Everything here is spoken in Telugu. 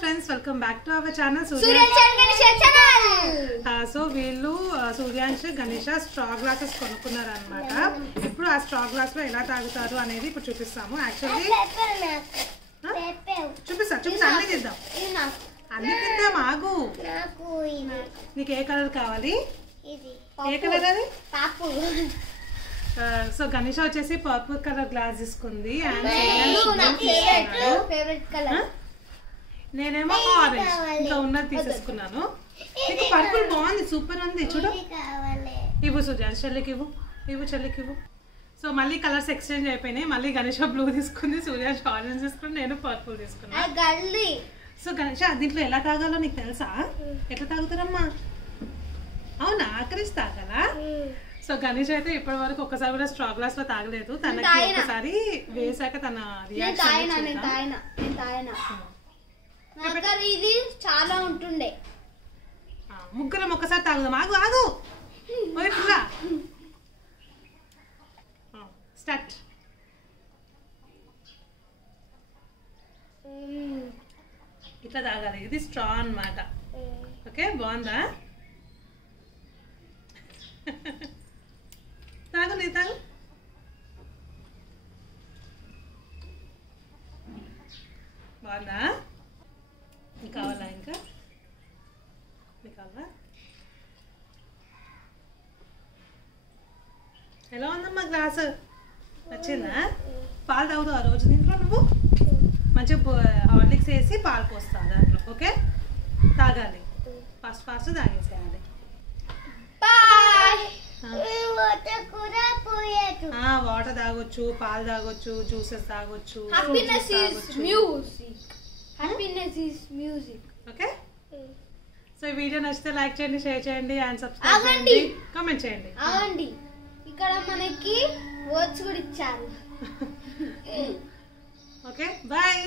friends, welcome back to our channel. Suryansh Ganesha channel. So వీళ్ళు సూర్యాంశ్ గణేష స్ట్రా గ్లాసెస్ కొనుక్కున్నారు అన్నమాట. ఇప్పుడు ఆ స్ట్రా గ్లాస్ లో ఎలా తాగుతారు అనేది ఇప్పుడు చూపిస్తాము. యాక్చువల్లీ చూపిస్తా అన్ని తీద్దాం. అన్ని తీద్దాం ఆగు. నీకు ఏ కలర్ కావాలి? ఏ కలర్ అది? సో గణేష వచ్చేసి పర్పుల్ కలర్ గ్లాస్ తీసుకుంది. నేనేమో ఆరెంజ్ ఇంకా ఉన్నది తీసేసుకున్నాను. నీకు పర్పుల్ బాగుంది, సూపర్ ఉంది చూడు. ఇవ్వు సుజాన్, చెల్లికి ఇవ్వు, చెల్లికి ఇవ్వు. సో మళ్ళీ కలర్స్ ఎక్స్చేంజ్ అయిపోయినాయి. మళ్ళీ గణేష బ్లూ తీసుకుంది, సూర్యాష్ ఆరెంజ్ తీసుకుని, నేను పర్పుల్ తీసుకున్నాను. సో గణేష దీంట్లో ఎలా తాగాలో నీకు తెలుసా? ఎట్లా తాగుతారమ్మా? అవునా, ఆకరిసి తాగాలా? సో గణేష్ అయితే ఇప్పటి వరకు ఒక్కసారి కూడా స్ట్రా గ్లాస్ లో తాగలేదు. తనకి ఒకసారి వేసాక తన రియాక్షన్ ఇది చాలా ఉంటుండే. ముగ్గురం ఒక్కసారి తాగుదాం. ఆగు ఆగు స్టార్ట్. ఇట్లా తాగాలి, ఇది స్ట్రా అన్నమాట. ఓకే, బాగుందా? తాగు, నీ తాగు. బాగుందా? నీకు కావాలా? ఇంకా నీకు కావాలా? ఎలా ఉందమ్మా గ్లాసు? నచ్చిందా? పాలు తాగుతావు ఆ రోజు దీంట్లో నువ్వు? మంచిగా హార్లిక్స్ వేసి పాలు పోస్తావు దాంట్లో. ఓకే, తాగాలి, ఫాస్ట్ తాగేసేయాలి. వాటర్ తాగొచ్చు, పాలు తాగొచ్చు, జ్యూసెస్ తాగొచ్చు. ఓకే, సో ఈ వీడియో నచ్చితే లైక్ చేయండి, షేర్ చేయండి అండ్ సబ్స్క్రైబ్ చేయండి, కామెంట్ చేయండి. ఇక్కడ మనకి వర్డ్స్ కూడా ఇచ్చారు. Okay, bye.